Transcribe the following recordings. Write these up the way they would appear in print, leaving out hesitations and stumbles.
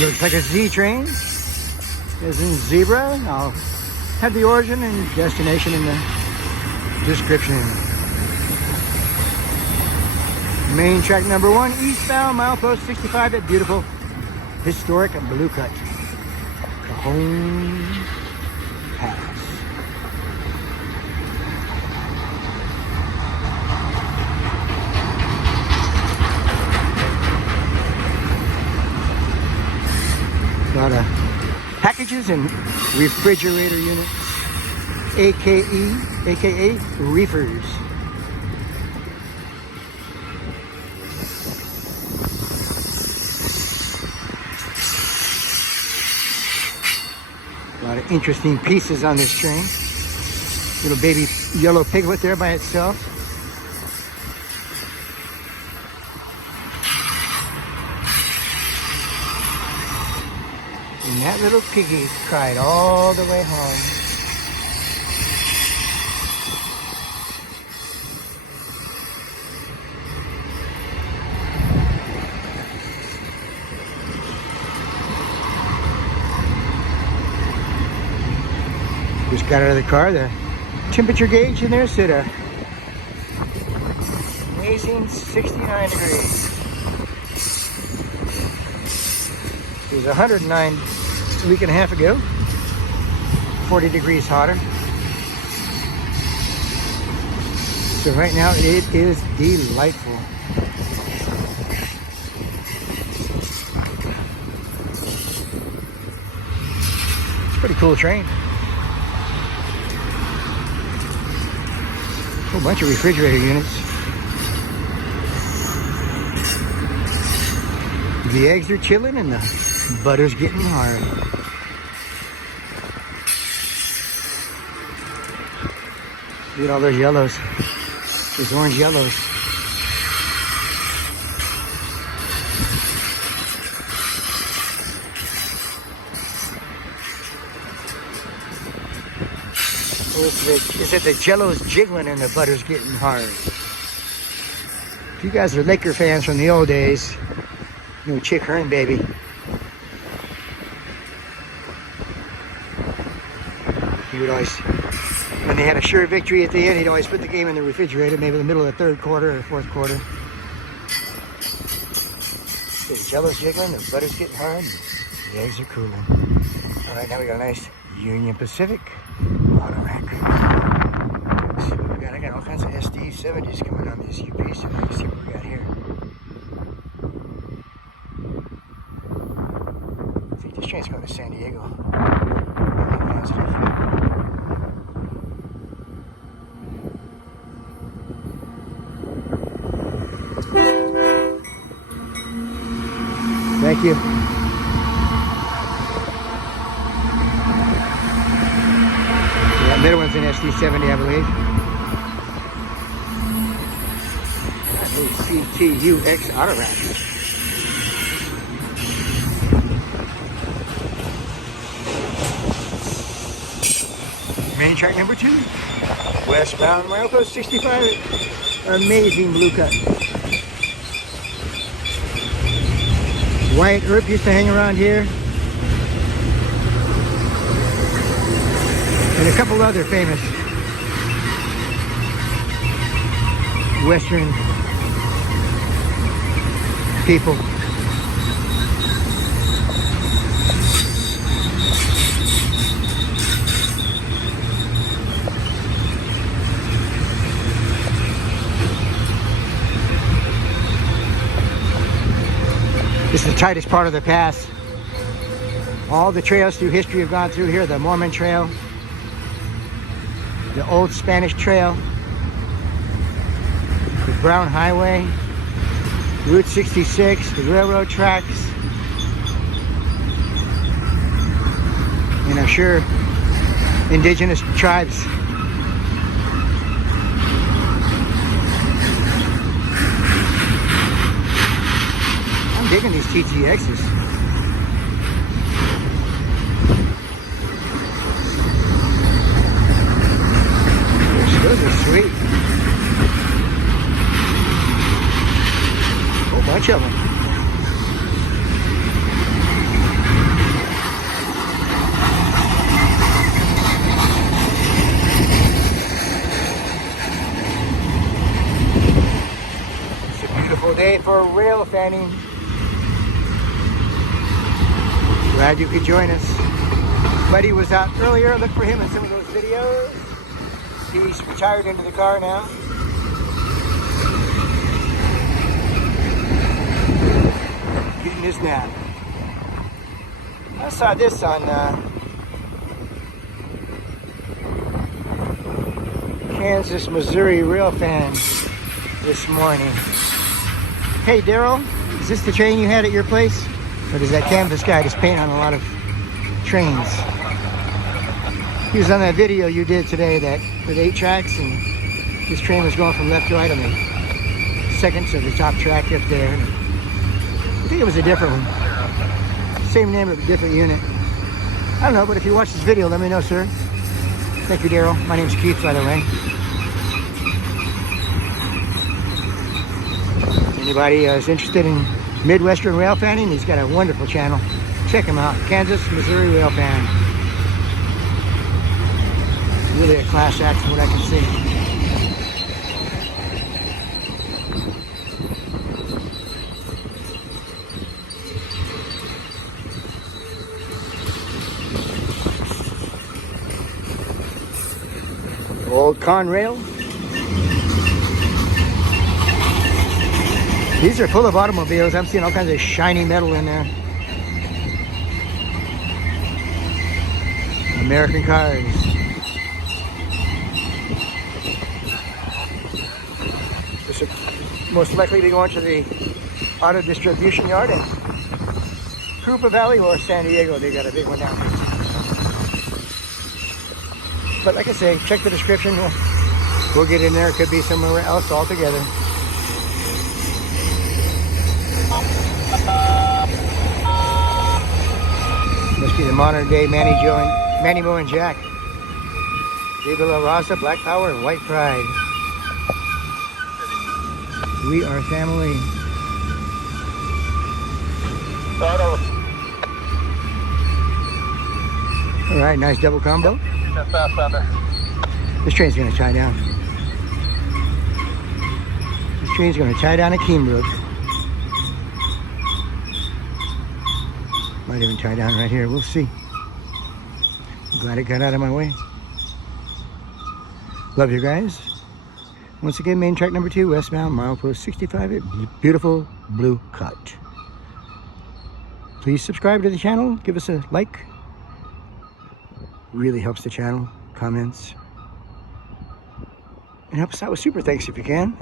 Looks like a Z train. As in zebra. I'll have the origin and destination in the description. Main track number 1, eastbound, milepost 65 at beautiful historic blue cut Cajon Pass. A lot of packages and refrigerator units, aka reefers. A lot of interesting pieces on this train. Little baby yellow piglet there by itself. And that little piggy cried all the way home. Just got out of the car. The temperature gauge in there said a amazing 69 degrees. It was 109 a week and a half ago. 40 degrees hotter. So right now it is delightful. It's a pretty cool train. A whole bunch of refrigerator units. The eggs are chilling and the butter's getting hard. Look at all those yellows. Those orange yellows. Is it the jello's jiggling and the butter's getting hard? If you guys are Laker fans from the old days, you know Chick Hearn, baby. He would always, when they had a sure victory at the end, he'd always put the game in the refrigerator, maybe in the middle of the third quarter or fourth quarter. The jello's jiggling, the butter's getting hard, and the eggs are cooling. All right, now we got a nice Union Pacific auto rack. Let's see what we got. I got all kinds of SD70s coming on these UPs today. Let's see what we got here. I think this train's going to San Diego. Thank you. The middle one's an SD70, I believe. CTUX auto rack. Main track number 2. Westbound, milepost 65. Amazing blue cut. Wyatt Earp used to hang around here. And a couple other famous Western people. This is the tightest part of the pass. All the trails through history have gone through here. The Mormon Trail, the Old Spanish Trail, the Brown Highway, Route 66, the railroad tracks, and I'm sure indigenous tribes. I'm digging these TTXs. Those are sweet. A whole bunch of them. day for rail fanning. Glad you could join us. Buddy was out earlier. Look for him in some of those videos. He's retired into the car now. Getting his nap. I saw this on Kansas, Missouri rail fan this morning. Hey Daryl, is this the train you had at your place? Or does that canvas guy just paint on a lot of trains? He was on that video you did today that with 8 tracks, and this train was going from left to right on the second to the top track up there. I think it was a different one. Same name but a different unit. I don't know, but if you watch this video, let me know, sir. Thank you, Daryl. My name's Keith, by the way. Anybody is interested in Midwestern rail fanning, he's got a wonderful channel. Check him out. Kansas, Missouri rail fan. Really a class act from what I can see. Old Conrail. These are full of automobiles. I'm seeing all kinds of shiny metal in there. American cars. This will most likely be going to the auto distribution yard in Jurupa Valley or San Diego. They got a big one down there. But like I say, check the description. We'll get in there. It could be somewhere else altogether. Must be the modern day Manny Mo and Jack. Viva La Raza, Black Power, and White Pride. We are family. All right, nice double combo. This train's going to tie down. This train's going to tie down at Keenbrook. Might even tie down right here. We'll see. I'm glad it got out of my way. Love you guys. Once again, main track number 2, westbound, milepost 65 at beautiful Blue Cut. Please subscribe to the channel. Give us a like. Really helps the channel. Comments. And help us out with super thanks if you can.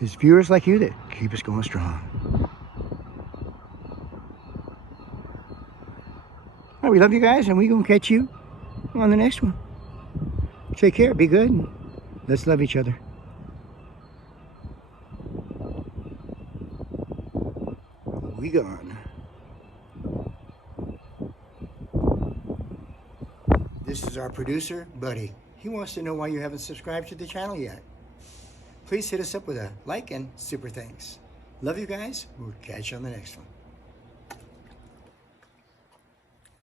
It's viewers like you that keep us going strong. All right, we love you guys, and we're going to catch you on the next one. Take care. Be good. And let's love each other. We gone. This is our producer, Buddy. He wants to know why you haven't subscribed to the channel yet. Please hit us up with a like and super thanks. Love you guys. We'll catch you on the next one.